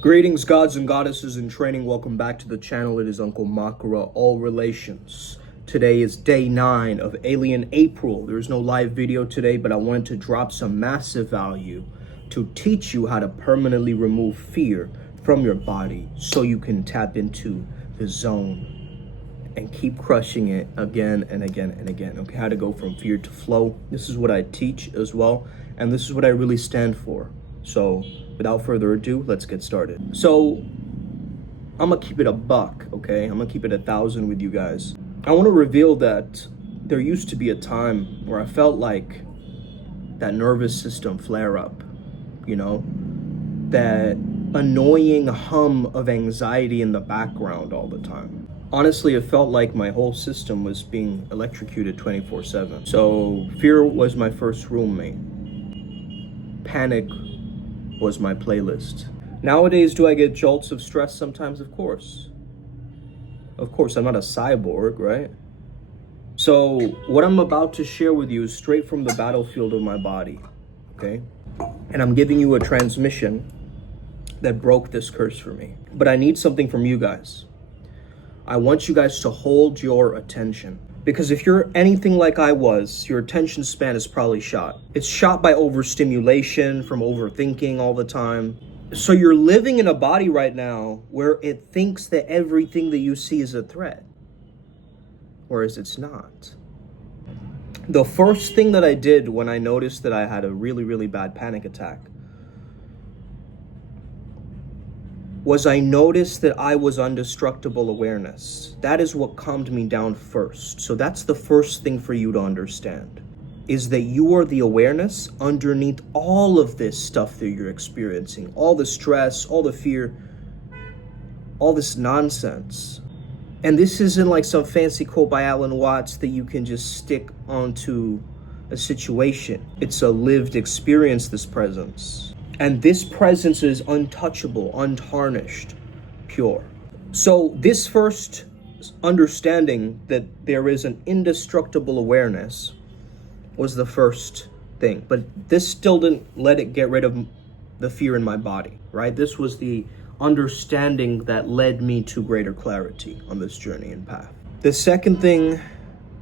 Greetings, gods and goddesses in training. Welcome back to the channel. It is Uncle Makara, all relations. Today is day 9 of Alien April. There is no live video today, but I wanted to drop some massive value to teach you how to permanently remove fear from your body so you can tap into the zone and keep crushing it again and again and again. Okay, how to go from fear to flow. This is what I teach as well, and this is what I really stand for. So without further ado, let's get started. So I'm gonna keep it a buck, okay? I'm gonna keep it 1,000 with you guys. I want to reveal that there used to be a time where I felt like that nervous system flare up, you know, that annoying hum of anxiety in the background all the time. Honestly, it felt like my whole system was being electrocuted 24/7. So fear was my first roommate. Panic was my playlist. Nowadays, do I get jolts of stress sometimes? Of course. Of course, I'm not a cyborg, right? So what I'm about to share with you is straight from the battlefield of my body, okay? And I'm giving you a transmission that broke this curse for me. But I need something from you guys. I want you guys to hold your attention. Because if you're anything like I was, your attention span is probably shot. It's shot by overstimulation from overthinking all the time. So you're living in a body right now where it thinks that everything that you see is a threat, whereas it's not. The first thing that I did when I noticed that I had a really, really bad panic attack was I noticed that I was undestructible awareness. That is what calmed me down first. So that's the first thing for you to understand, is that you are the awareness underneath all of this stuff that you're experiencing, all the stress, all the fear, all this nonsense. And this isn't like some fancy quote by Alan Watts that you can just stick onto a situation. It's a lived experience, this presence. And this presence is untouchable, untarnished, pure. So this first understanding that there is an indestructible awareness was the first thing. But this still didn't let it get rid of the fear in my body, right? This was the understanding that led me to greater clarity on this journey and path. The second thing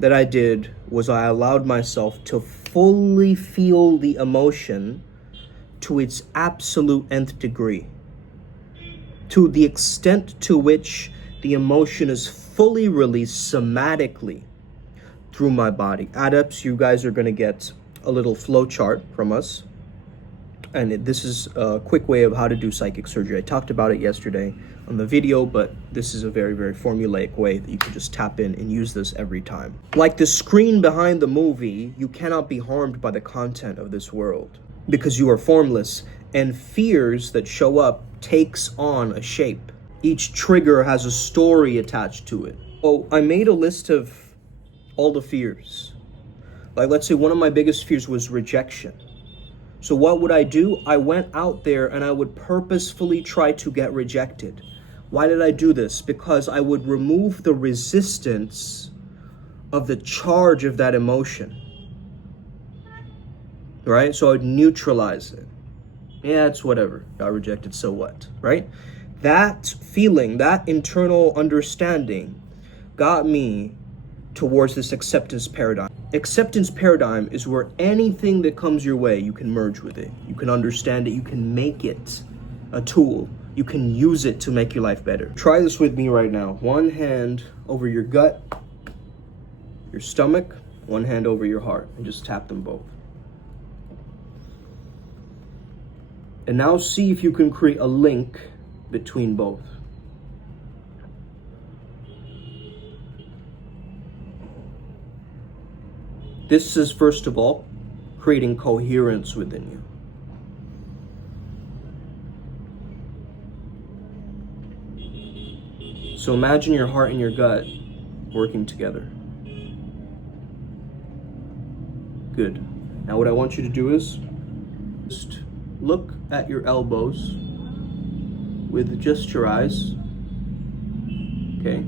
that I did was I allowed myself to fully feel the emotion to its absolute nth degree, to the extent to which the emotion is fully released somatically through my body. Adepts, you guys are going to get a little flow chart from us, and this is a quick way of how to do psychic surgery. I talked about it yesterday on the video, but this is a very, very formulaic way that you can just tap in and use this every time. Like the screen behind the movie, you cannot be harmed by the content of this world, because you are formless, and fears that show up takes on a shape. Each trigger has a story attached to it. So I made a list of all the fears. Like, let's say one of my biggest fears was rejection. So what would I do? I went out there and I would purposefully try to get rejected. Why did I do this? Because I would remove the resistance of the charge of that emotion. Right? So I'd neutralize it. Yeah, it's whatever. Got rejected, so what? Right? That feeling, that internal understanding got me towards this acceptance paradigm. Acceptance paradigm is where anything that comes your way, you can merge with it. You can understand it. You can make it a tool. You can use it to make your life better. Try this with me right now. One hand over your gut, your stomach, one hand over your heart, and just tap them both. And now see if you can create a link between both. This is, first of all, creating coherence within you. So imagine your heart and your gut working together. Good. Now what I want you to do is just look at your elbows with just your eyes, okay?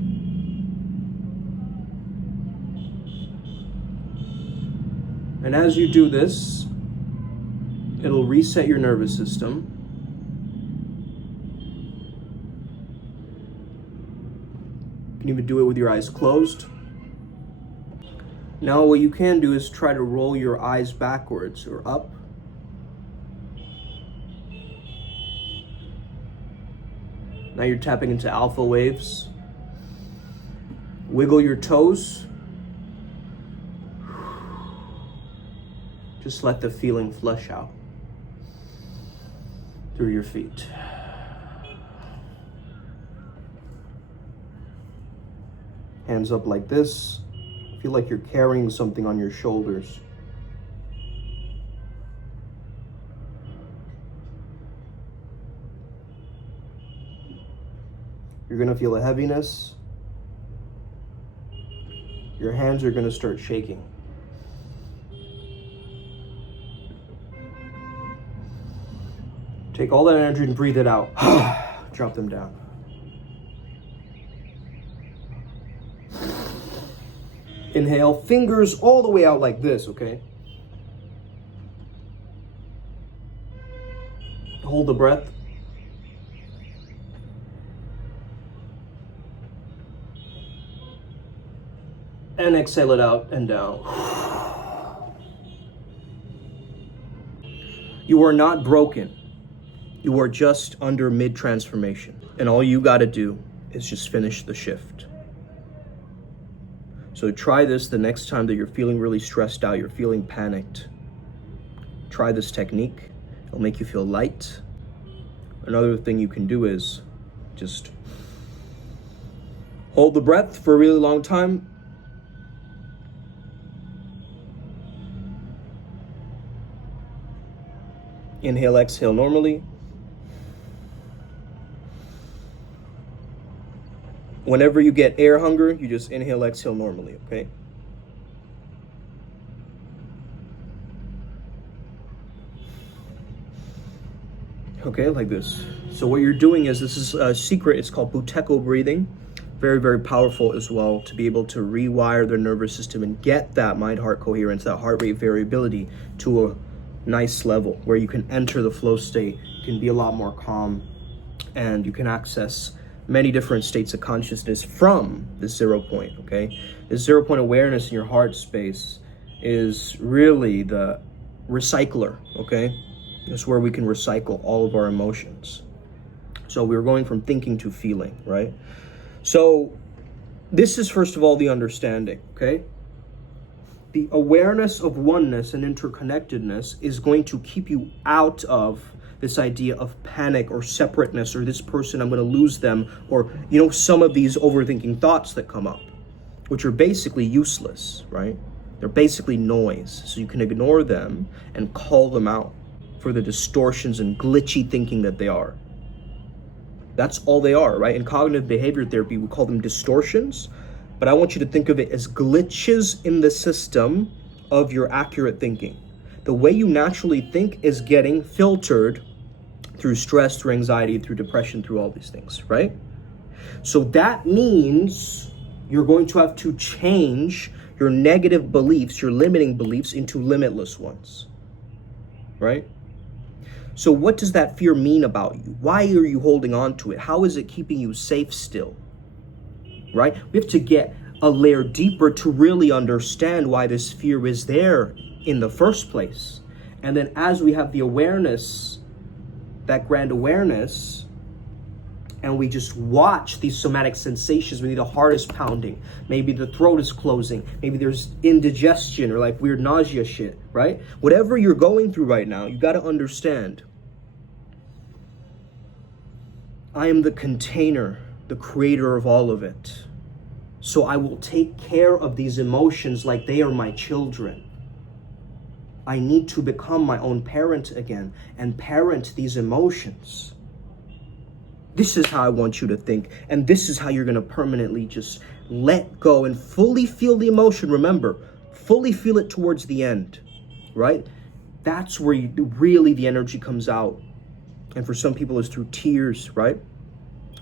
And as you do this, it'll reset your nervous system. can even do it with your eyes closed. Now what you can do is try to roll your eyes backwards or up. Now you're tapping into alpha waves. Wiggle your toes. Just let the feeling flush out through your feet. Hands up like this. Feel like you're carrying something on your shoulders. You're gonna feel a heaviness. Your hands are gonna start shaking. Take all that energy and breathe it out. Drop them down. Inhale, fingers all the way out like this, okay? Hold the breath. And exhale it out and down. You are not broken. You are just under mid-transformation. And all you gotta do is just finish the shift. So try this the next time that you're feeling really stressed out, you're feeling panicked. Try this technique. It'll make you feel light. Another thing you can do is just hold the breath for a really long time. Inhale, exhale normally. Whenever you get air hunger, you just inhale, exhale normally, okay? Okay, like this. So what you're doing is, this is a secret, it's called Buteyko breathing. Very, very powerful as well to be able to rewire the nervous system and get that mind-heart coherence, that heart rate variability to a nice level where you can enter the flow state, you can be a lot more calm, and you can access many different states of consciousness from this 0 point, okay? This 0 point awareness in your heart space is really the recycler, okay? It's where we can recycle all of our emotions. So we're going from thinking to feeling, right? So this is, first of all, the understanding, okay? The awareness of oneness and interconnectedness is going to keep you out of this idea of panic or separateness, or this person, I'm going to lose them, or, you know, some of these overthinking thoughts that come up, which are basically useless, right? They're basically noise. So you can ignore them and call them out for the distortions and glitchy thinking that they are. That's all they are, right? In cognitive behavior therapy, we call them distortions, but I want you to think of it as glitches in the system of your accurate thinking. The way you naturally think is getting filtered through stress, through anxiety, through depression, through all these things, right? So that means you're going to have to change your negative beliefs, your limiting beliefs, into limitless ones, right? So what does that fear mean about you? Why are you holding on to it? How is it keeping you safe still, right? We have to get a layer deeper to really understand why this fear is there in the first place. And then as we have the awareness, that grand awareness, and we just watch these somatic sensations, maybe the heart is pounding, maybe the throat is closing, maybe there's indigestion or like weird nausea shit, right? Whatever you're going through right now, you got to understand, I am the container, the creator of all of it. So I will take care of these emotions like they are my children. I need to become my own parent again and parent these emotions. This is how I want you to think, and this is how you're going to permanently just let go and fully feel the emotion. Remember, fully feel it towards the end, right? That's where really the energy comes out. And for some people it's through tears, right?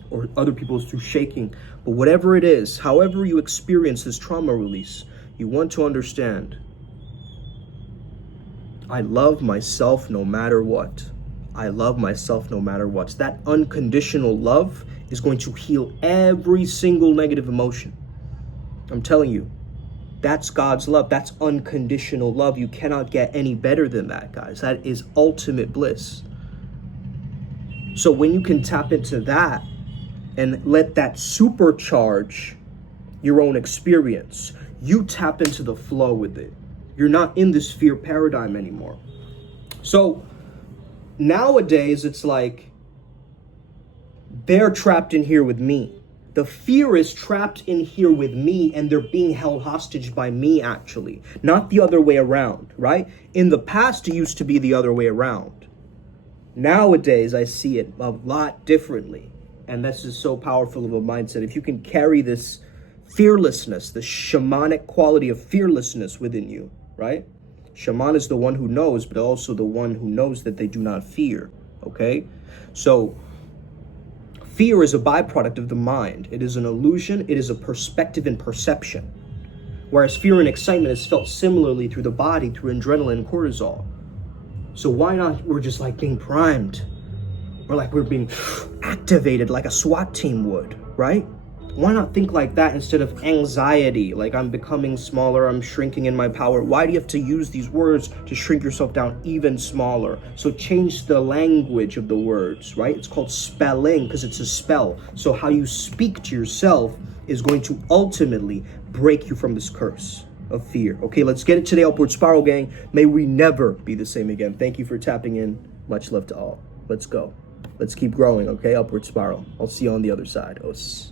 Or other people it's through shaking. But whatever it is, however you experience this trauma release, you want to understand, I love myself no matter what. I love myself no matter what. That unconditional love is going to heal every single negative emotion. I'm telling you, that's God's love. That's unconditional love. You cannot get any better than that, guys. That is ultimate bliss. So when you can tap into that and let that supercharge your own experience, you tap into the flow with it. You're not in this fear paradigm anymore. So nowadays, it's like they're trapped in here with me. The fear is trapped in here with me, and they're being held hostage by me, actually. Not the other way around, right? In the past, it used to be the other way around. Nowadays, I see it a lot differently. And this is so powerful of a mindset. If you can carry this fearlessness, the shamanic quality of fearlessness within you, right? Shaman is the one who knows, but also the one who knows that they do not fear, okay? So fear is a byproduct of the mind. It is an illusion. It is a perspective and perception. Whereas fear and excitement is felt similarly through the body, through adrenaline and cortisol. So why not, we're just like being primed, or like we're being activated like a SWAT team would, right? Why not think like that instead of anxiety, like I'm becoming smaller, I'm shrinking in my power? Why do you have to use these words to shrink yourself down even smaller? So change the language of the words, right? It's called spelling because it's a spell. So how you speak to yourself is going to ultimately break you from this curse of fear. Okay, let's get it to the upward spiral, gang. May we never be the same again. Thank you for tapping in. Much love to all. Let's go. Let's keep growing, okay? Upward spiral. I'll see you on the other side. Os.